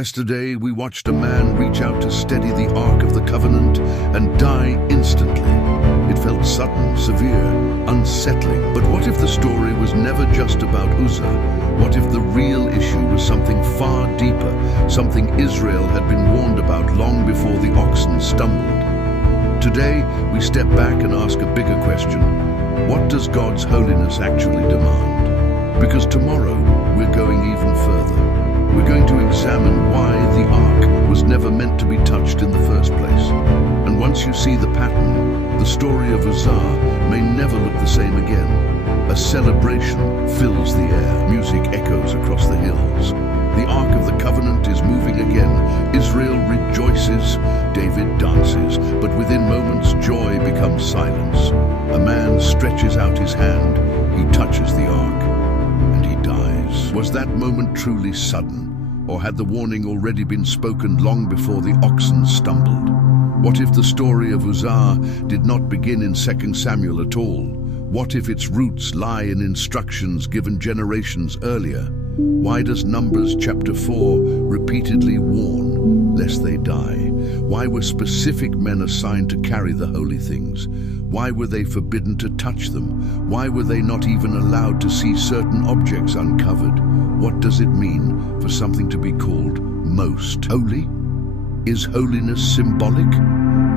Yesterday, we watched a man reach out to steady the Ark of the Covenant and die instantly. It felt sudden, severe, unsettling. But what if the story was never just about Uzzah? What if the real issue was something far deeper, something Israel had been warned about long before the oxen stumbled? Today, we step back and ask a bigger question. What does God's holiness actually demand? Because tomorrow, we're going even further. We're going to examine why the Ark was never meant to be touched in the first place. And once you see the pattern, the story of Uzzah may never look the same again. A celebration fills the air. Music echoes across the hills. The Ark of the Covenant is moving again. Israel rejoices. David dances. But within moments, joy becomes silence. A man stretches out his hand. He touches the Ark. And he dies. Was that moment truly sudden? Or had the warning already been spoken long before the oxen stumbled? What if the story of Uzzah did not begin in 2 Samuel at all? What if its roots lie in instructions given generations earlier? Why does Numbers chapter 4 repeatedly warn, lest they die? Why were specific men assigned to carry the holy things? Why were they forbidden to touch them? Why were they not even allowed to see certain objects uncovered? What does it mean for something to be called most holy? Is holiness symbolic,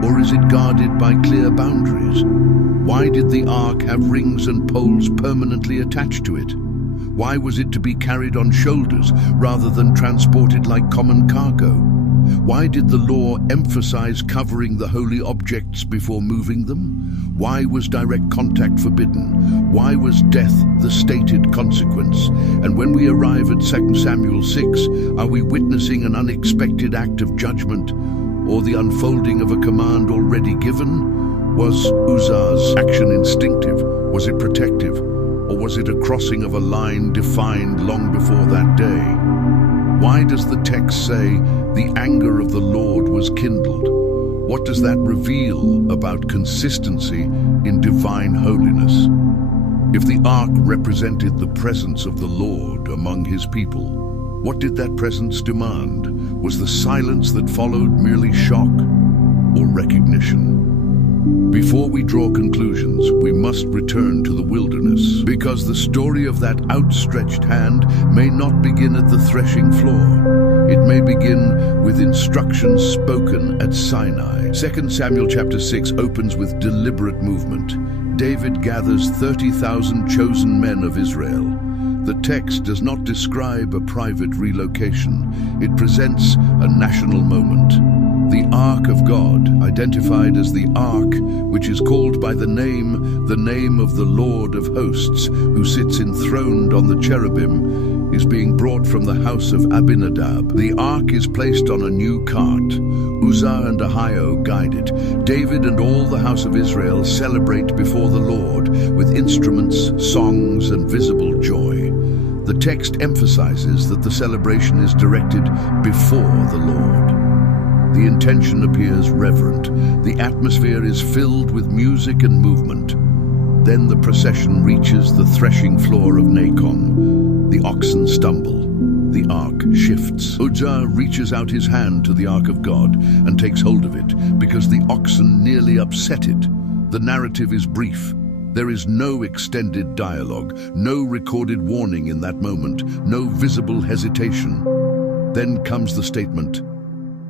or is it guarded by clear boundaries? Why did the Ark have rings and poles permanently attached to it? Why was it to be carried on shoulders rather than transported like common cargo? Why did the law emphasize covering the holy objects before moving them? Why was direct contact forbidden? Why was death the stated consequence? And when we arrive at 2 Samuel 6, are we witnessing an unexpected act of judgment or the unfolding of a command already given? Was Uzzah's action instinctive? Was it protective? Or was it a crossing of a line defined long before that day? Why does the text say the anger of the Lord was kindled? What does that reveal about consistency in divine holiness? If the Ark represented the presence of the Lord among his people, what did that presence demand? Was the silence that followed merely shock or recognition? Before we draw conclusions, we must return to the wilderness, because the story of that outstretched hand may not begin at the threshing floor. It may begin with instructions spoken at Sinai. 2 Samuel chapter 6 opens with deliberate movement. David gathers 30,000 chosen men of Israel. The text does not describe a private relocation. It presents a national moment. The Ark of God, identified as the Ark, which is called by the name of the Lord of hosts, who sits enthroned on the cherubim, is being brought from the house of Abinadab. The Ark is placed on a new cart. Uzzah and Ahio guide it. David and all the house of Israel celebrate before the Lord with instruments, songs, and visible joy. The text emphasizes that the celebration is directed before the Lord. The intention appears reverent. The atmosphere is filled with music and movement. Then the procession reaches the threshing floor of Nacon. The oxen stumble. The Ark shifts. Uzzah reaches out his hand to the Ark of God and takes hold of it because the oxen nearly upset it. The narrative is brief. There is no extended dialogue, no recorded warning in that moment, no visible hesitation. Then comes the statement,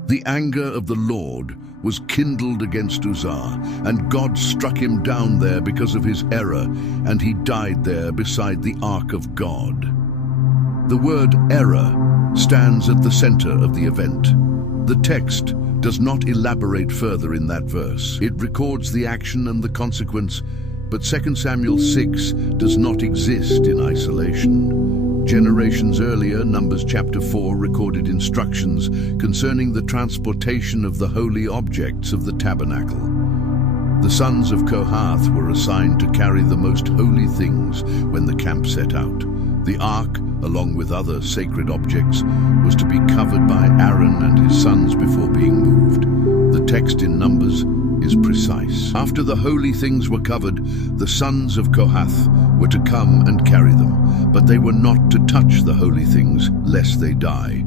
"The anger of the Lord was kindled against Uzzah, and God struck him down there because of his error, and he died there beside the Ark of God." The word error stands at the center of the event. The text does not elaborate further in that verse. It records the action and the consequence, but 2 Samuel 6 does not exist in isolation. Generations earlier, Numbers chapter 4 recorded instructions concerning the transportation of the holy objects of the tabernacle. The sons of Kohath were assigned to carry the most holy things when the camp set out. The ark, along with other sacred objects, was to be covered by Aaron and his sons before being moved. The text in Numbers is precise. After the holy things were covered, the sons of Kohath were to come and carry them, but they were not to touch the holy things, lest they die.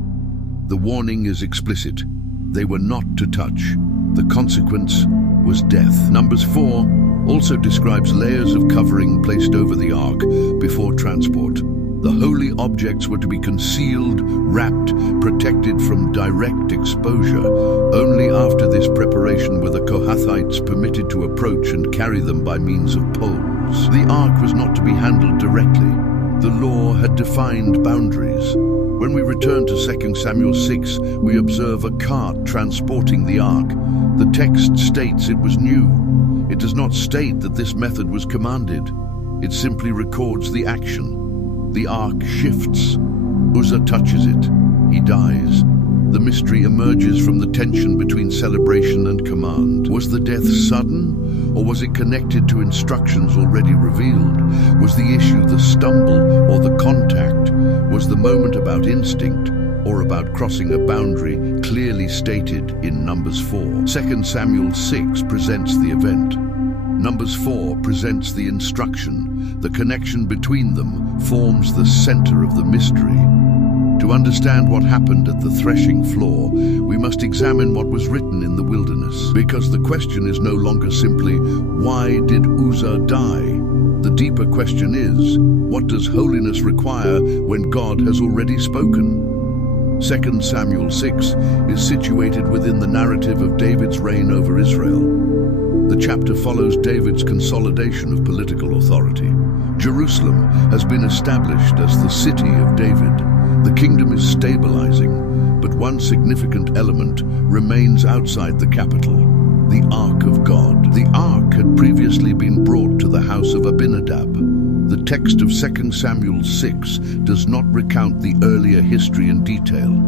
The warning is explicit. They were not to touch. The consequence was death. Numbers 4 also describes layers of covering placed over the ark before transport. The holy objects were to be concealed, wrapped, protected from direct exposure. Only after this preparation were the Kohathites permitted to approach and carry them by means of poles. The ark was not to be handled directly. The law had defined boundaries. When we return to 2 Samuel 6, we observe a cart transporting the ark. The text states it was new. It does not state that this method was commanded. It simply records the action. The ark shifts. Uzzah touches it. He dies. The mystery emerges from the tension between celebration and command. Was the death sudden, or was it connected to instructions already revealed? Was the issue the stumble or the contact? Was the moment about instinct or about crossing a boundary clearly stated in Numbers 4? 2 Samuel 6 presents the event. Numbers 4 presents the instruction. The connection between them forms the center of the mystery. To understand what happened at the threshing floor, we must examine what was written in the wilderness. Because the question is no longer simply, why did Uzzah die? The deeper question is, what does holiness require when God has already spoken? 2 Samuel 6 is situated within the narrative of David's reign over Israel. The chapter follows David's consolidation of political authority. Jerusalem has been established as the city of David. The kingdom is stabilizing, but one significant element remains outside the capital: the Ark of God. The Ark had previously been brought to the house of Abinadab. The text of 2 Samuel 6 does not recount the earlier history in detail.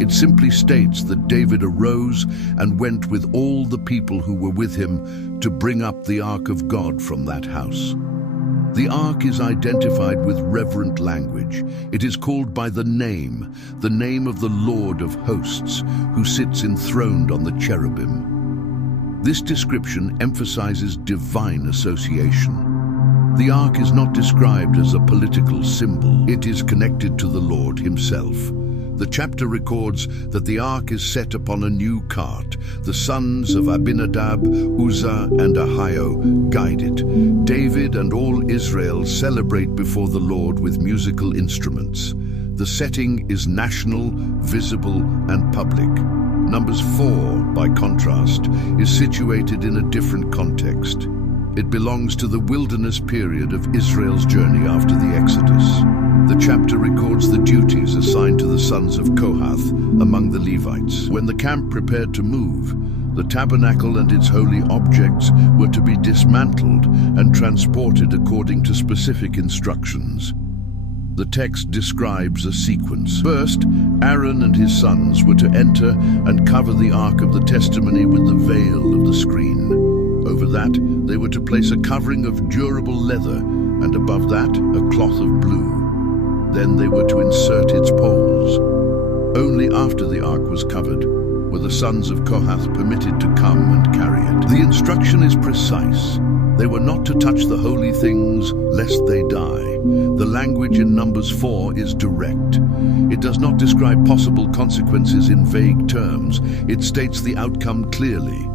It simply states that David arose and went with all the people who were with him to bring up the Ark of God from that house. The Ark is identified with reverent language. It is called by the name of the Lord of hosts, who sits enthroned on the cherubim. This description emphasizes divine association. The Ark is not described as a political symbol. It is connected to the Lord himself. The chapter records that the ark is set upon a new cart. The sons of Abinadab, Uzzah, and Ahio guide it. David and all Israel celebrate before the Lord with musical instruments. The setting is national, visible, and public. Numbers 4, by contrast, is situated in a different context. It belongs to the wilderness period of Israel's journey after the Exodus. The chapter records the duties assigned to the sons of Kohath among the Levites. When the camp prepared to move, the tabernacle and its holy objects were to be dismantled and transported according to specific instructions. The text describes a sequence. First, Aaron and his sons were to enter and cover the Ark of the Testimony with the veil of the screen. Over that, they were to place a covering of durable leather, and above that, a cloth of blue. Then they were to insert its poles. Only after the ark was covered were the sons of Kohath permitted to come and carry it. The instruction is precise. They were not to touch the holy things lest they die. The language in Numbers 4 is direct. It does not describe possible consequences in vague terms. It states the outcome clearly.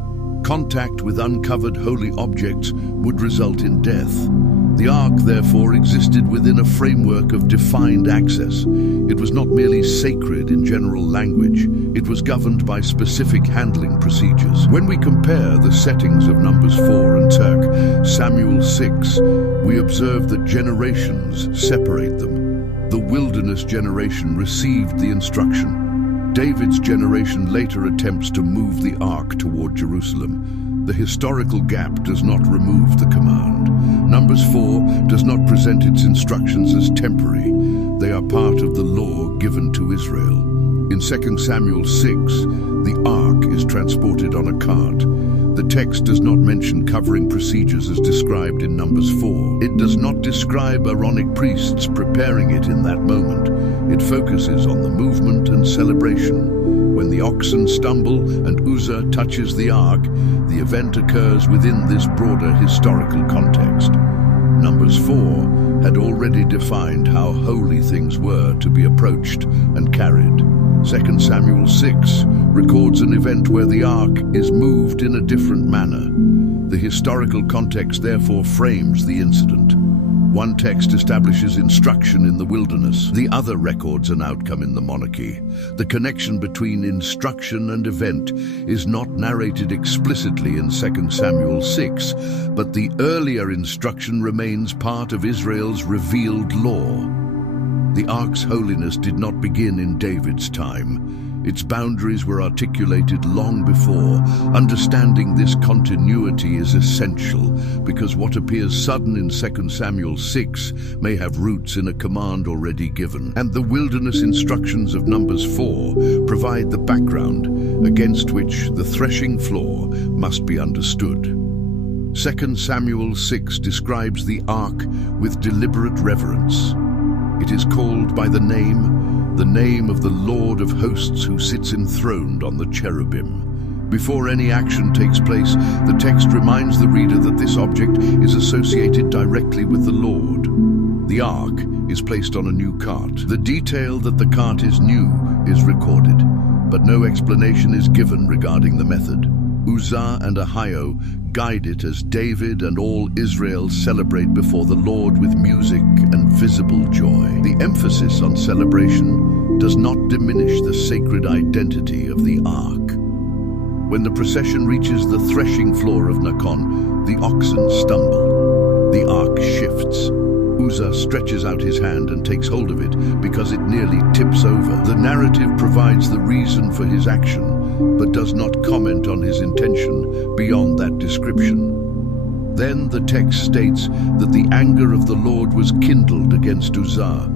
Contact with uncovered holy objects would result in death. The ark, therefore, existed within a framework of defined access. It was not merely sacred in general language. It was governed by specific handling procedures. When we compare the settings of Numbers 4 and 2 Samuel 6, we observe that generations separate them. The wilderness generation received the instruction. David's generation later attempts to move the ark toward Jerusalem. The historical gap does not remove the command. Numbers 4 does not present its instructions as temporary. They are part of the law given to Israel. In 2 Samuel 6, the ark is transported on a cart. The text does not mention covering procedures as described in Numbers 4. It does not describe Aaronic priests preparing it in that moment. It focuses on the movement and celebration. When the oxen stumble and Uzzah touches the ark, the event occurs within this broader historical context. Numbers 4 had already defined how holy things were to be approached and carried. 2 Samuel 6 records an event where the ark is moved in a different manner. The historical context therefore frames the incident. One text establishes instruction in the wilderness, the other records an outcome in the monarchy. The connection between instruction and event is not narrated explicitly in 2 Samuel 6, but the earlier instruction remains part of Israel's revealed law. The ark's holiness did not begin in David's time. Its boundaries were articulated long before. Understanding this continuity is essential because what appears sudden in 2 Samuel 6 may have roots in a command already given. And the wilderness instructions of Numbers 4 provide the background against which the threshing floor must be understood. 2 Samuel 6 describes the ark with deliberate reverence. It is called by the name of the Lord of hosts who sits enthroned on the cherubim. Before any action takes place, the text reminds the reader that this object is associated directly with the Lord. The ark is placed on a new cart. The detail that the cart is new is recorded, but no explanation is given regarding the method. Uzzah and Ahio guide it as David and all Israel celebrate before the Lord with music and visible joy. The emphasis on celebration does not diminish the sacred identity of the ark. When the procession reaches the threshing floor of Nakon, the oxen stumble. The ark shifts. Uzzah stretches out his hand and takes hold of it because it nearly tips over. The narrative provides the reason for his action, but does not comment on his intention beyond that description. Then the text states that the anger of the Lord was kindled against Uzzah.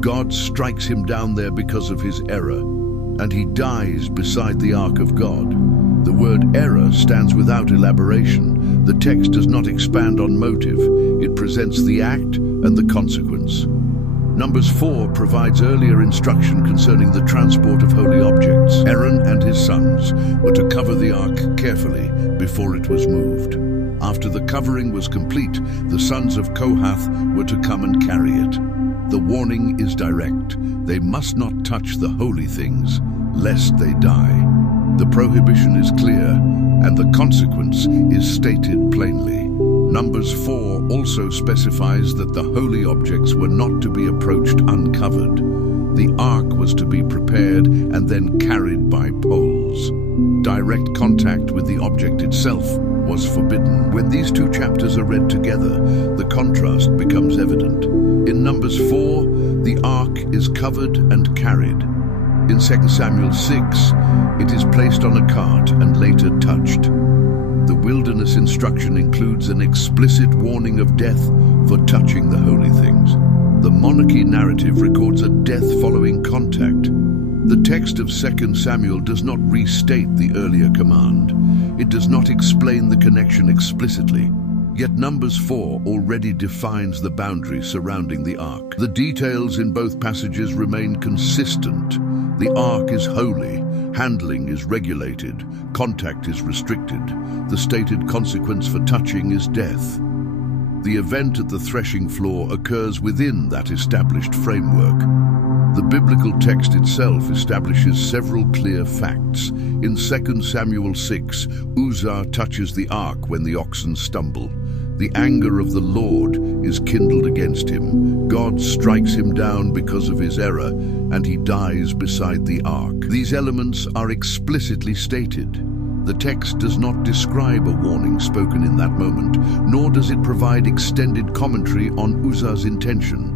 God strikes him down there because of his error, and he dies beside the ark of God. The word error stands without elaboration. The text does not expand on motive. It presents the act and the consequence. Numbers 4 provides earlier instruction concerning the transport of holy objects. Aaron and his sons were to cover the ark carefully before it was moved. After the covering was complete, the sons of Kohath were to come and carry it. The warning is direct. They must not touch the holy things, lest they die. The prohibition is clear, and the consequence is stated plainly. Numbers 4 also specifies that the holy objects were not to be approached uncovered. The ark was to be prepared and then carried by poles. Direct contact with the object itself was forbidden. When these two chapters are read together, the contrast becomes evident. In Numbers 4, the ark is covered and carried. In 2 Samuel 6, it is placed on a cart and later touched. The wilderness instruction includes an explicit warning of death for touching the holy things. The monarchy narrative records a death following contact. The text of 2 Samuel does not restate the earlier command. It does not explain the connection explicitly. Yet Numbers 4 already defines the boundaries surrounding the ark. The details in both passages remain consistent. The ark is holy, handling is regulated, contact is restricted. The stated consequence for touching is death. The event at the threshing floor occurs within that established framework. The biblical text itself establishes several clear facts. In 2 Samuel 6, Uzzah touches the ark when the oxen stumble. The anger of the Lord is kindled against him. God strikes him down because of his error, and he dies beside the ark. These elements are explicitly stated. The text does not describe a warning spoken in that moment, nor does it provide extended commentary on Uzzah's intention.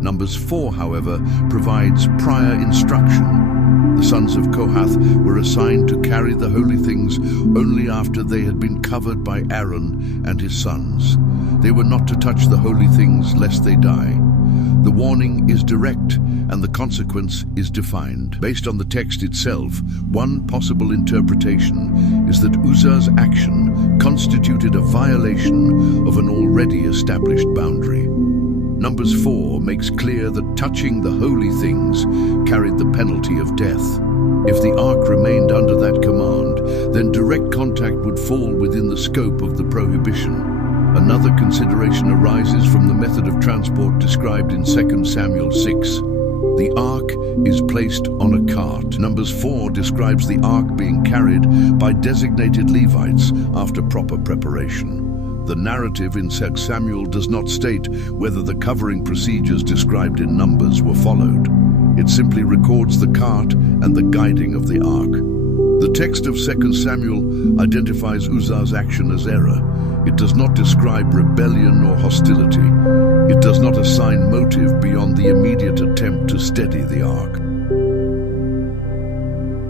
Numbers 4, however, provides prior instruction. The sons of Kohath were assigned to carry the holy things only after they had been covered by Aaron and his sons. They were not to touch the holy things lest they die. The warning is direct and the consequence is defined. Based on the text itself, one possible interpretation is that Uzzah's action constituted a violation of an already established boundary. Numbers 4 makes clear that touching the holy things carried the penalty of death. If the ark remained under that command, then direct contact would fall within the scope of the prohibition. Another consideration arises from the method of transport described in 2 Samuel 6. The ark is placed on a cart. Numbers 4 describes the ark being carried by designated Levites after proper preparation. The narrative in 2 Samuel does not state whether the covering procedures described in Numbers were followed. It simply records the cart and the guiding of the ark. The text of 2 Samuel identifies Uzzah's action as error. It does not describe rebellion or hostility. It does not assign motive beyond the immediate attempt to steady the ark.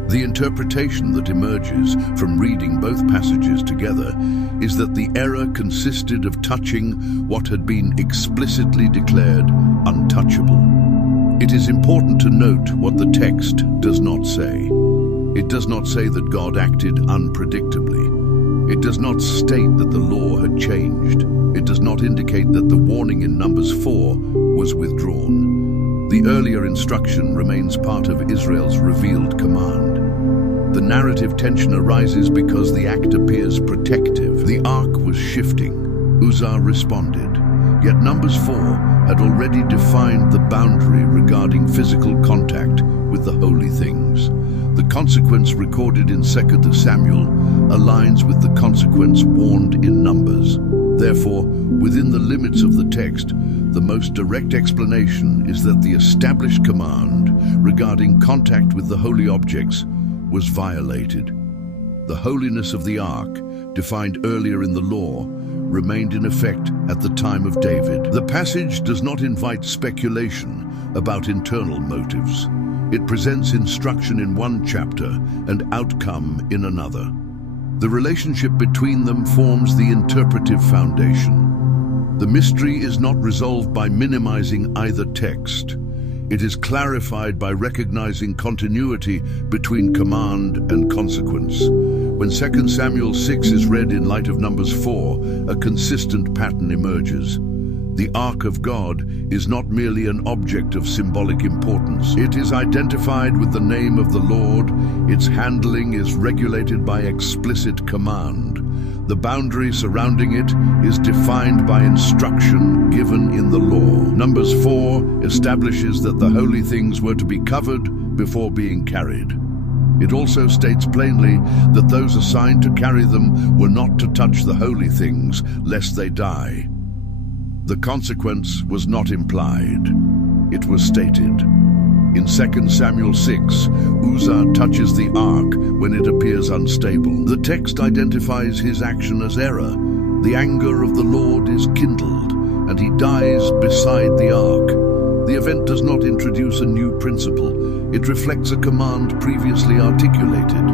The interpretation that emerges from reading both passages together is that the error consisted of touching what had been explicitly declared untouchable. It is important to note what the text does not say. It does not say that God acted unpredictably. It does not state that the law had changed. It does not indicate that the warning in Numbers 4 was withdrawn. The earlier instruction remains part of Israel's revealed command. The narrative tension arises because the act appears protective. The ark was shifting. Uzzah responded. Yet Numbers 4 had already defined the boundary regarding physical contact with the holy things. The consequence recorded in 2 Samuel aligns with the consequence warned in Numbers. Therefore, within the limits of the text, the most direct explanation is that the established command regarding contact with the holy objects was violated. The holiness of the ark, defined earlier in the law, remained in effect at the time of David. The passage does not invite speculation about internal motives. It presents instruction in one chapter and outcome in another. The relationship between them forms the interpretive foundation. The mystery is not resolved by minimizing either text. It is clarified by recognizing continuity between command and consequence. When 2 Samuel 6 is read in light of Numbers 4, a consistent pattern emerges. The Ark of God is not merely an object of symbolic importance. It is identified with the name of the Lord. Its handling is regulated by explicit command. The boundary surrounding it is defined by instruction given in the law. Numbers 4 establishes that the holy things were to be covered before being carried. It also states plainly that those assigned to carry them were not to touch the holy things, lest they die. The consequence was not implied. It was stated. In 2 Samuel 6, Uzzah touches the ark when it appears unstable. The text identifies his action as error. The anger of the Lord is kindled, and he dies beside the ark. The event does not introduce a new principle. It reflects a command previously articulated.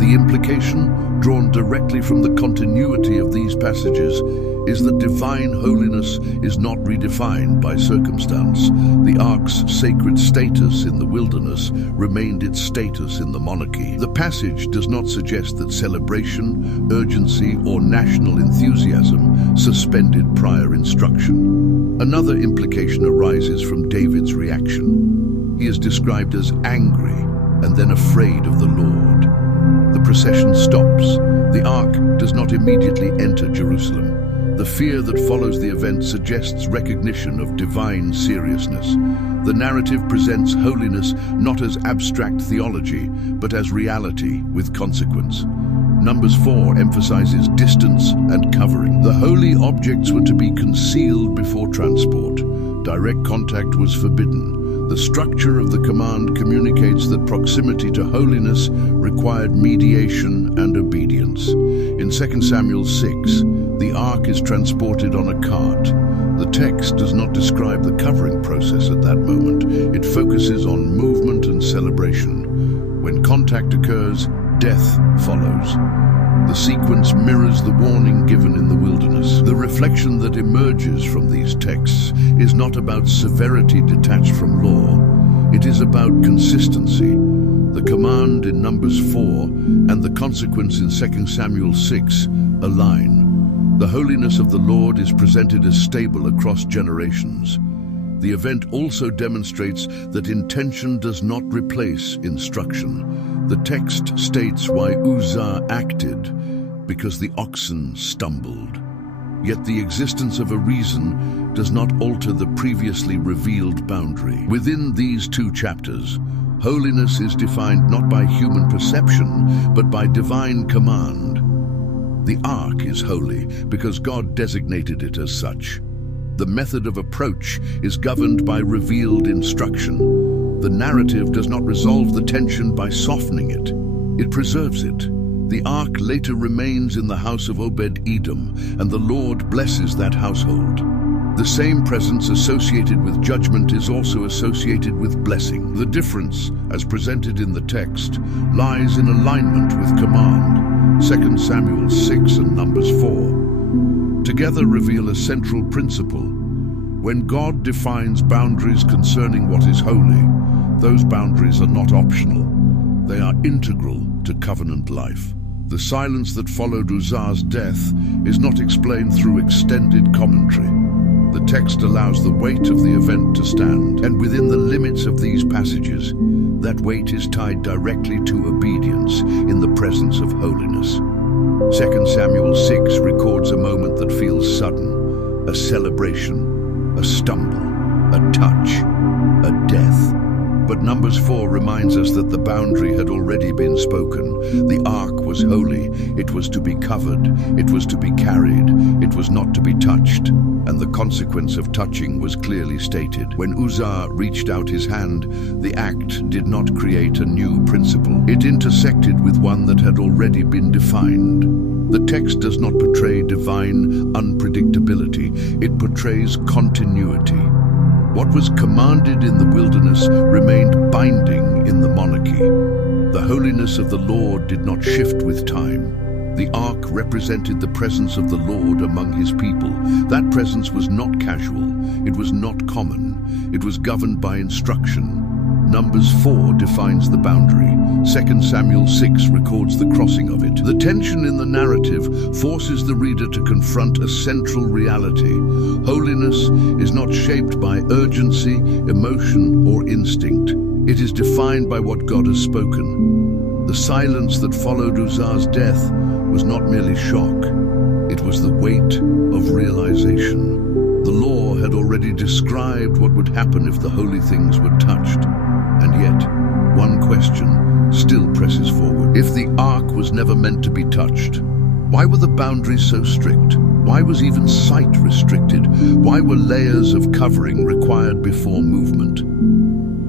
The implication, drawn directly from the continuity of these passages, is that divine holiness is not redefined by circumstance. The ark's sacred status in the wilderness remained its status in the monarchy. The passage does not suggest that celebration, urgency, or national enthusiasm suspended prior instruction. Another implication arises from David's reaction. He is described as angry and then afraid of the Lord. The procession stops. The ark does not immediately enter Jerusalem. The fear that follows the event suggests recognition of divine seriousness. The narrative presents holiness not as abstract theology, but as reality with consequence. Numbers 4 emphasizes distance and covering. The holy objects were to be concealed before transport. Direct contact was forbidden. The structure of the command communicates that proximity to holiness required mediation and obedience. In 2 Samuel 6, the ark is transported on a cart. The text does not describe the covering process at that moment. It focuses on movement and celebration. When contact occurs, death follows. The sequence mirrors the warning given in the wilderness. The reflection that emerges from these texts is not about severity detached from law. It is about consistency. The command in Numbers 4 and the consequence in 2 Samuel 6 align. The holiness of the Lord is presented as stable across generations. The event also demonstrates that intention does not replace instruction. The text states why Uzzah acted: because the oxen stumbled. Yet the existence of a reason does not alter the previously revealed boundary. Within these two chapters, holiness is defined not by human perception, but by divine command. The ark is holy because God designated it as such. The method of approach is governed by revealed instruction. The narrative does not resolve the tension by softening it. It preserves it. The ark later remains in the house of Obed-Edom, and the Lord blesses that household. The same presence associated with judgment is also associated with blessing. The difference, as presented in the text, lies in alignment with command. 2 Samuel 6 and Numbers 4 together reveal a central principle. When God defines boundaries concerning what is holy, those boundaries are not optional. They are integral to covenant life. The silence that followed Uzzah's death is not explained through extended commentary. The text allows the weight of the event to stand, and within the limits of these passages, that weight is tied directly to obedience in the presence of holiness. 2 Samuel 6 records a moment that feels sudden, a celebration, a stumble, a touch, a death. But Numbers 4 reminds us that the boundary had already been spoken. The ark was holy, it was to be covered, it was to be carried, it was not to be touched, and the consequence of touching was clearly stated. When Uzzah reached out his hand, the act did not create a new principle. It intersected with one that had already been defined. The text does not portray divine unpredictability, it portrays continuity. What was commanded in the wilderness remained binding in the monarchy. The holiness of the Lord did not shift with time. The ark represented the presence of the Lord among his people. That presence was not casual, it was not common, it was governed by instruction. Numbers 4 defines the boundary. 2 Samuel 6 records the crossing of it. The tension in the narrative forces the reader to confront a central reality. Holiness is not shaped by urgency, emotion, or instinct. It is defined by what God has spoken. The silence that followed Uzzah's death was not merely shock. It was the weight of realization. The law had already described what would happen if the holy things were touched. And yet, one question still presses forward. If the ark was never meant to be touched, why were the boundaries so strict? Why was even sight restricted? Why were layers of covering required before movement?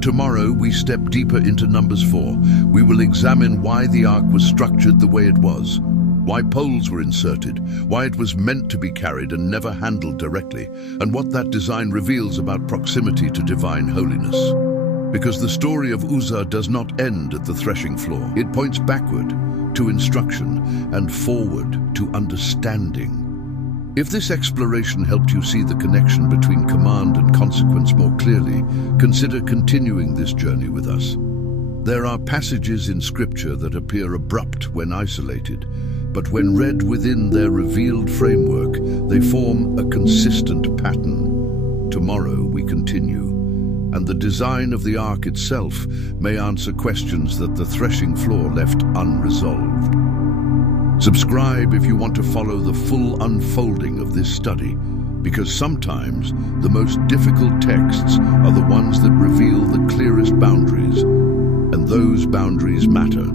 Tomorrow, we step deeper into Numbers 4. We will examine why the ark was structured the way it was, why poles were inserted, why it was meant to be carried and never handled directly, and what that design reveals about proximity to divine holiness. Because the story of Uzzah does not end at the threshing floor. It points backward to instruction and forward to understanding. If this exploration helped you see the connection between command and consequence more clearly, consider continuing this journey with us. There are passages in Scripture that appear abrupt when isolated, but when read within their revealed framework, they form a consistent pattern. Tomorrow we continue, and the design of the ark itself may answer questions that the threshing floor left unresolved. Subscribe if you want to follow the full unfolding of this study, because sometimes the most difficult texts are the ones that reveal the clearest boundaries, and those boundaries matter.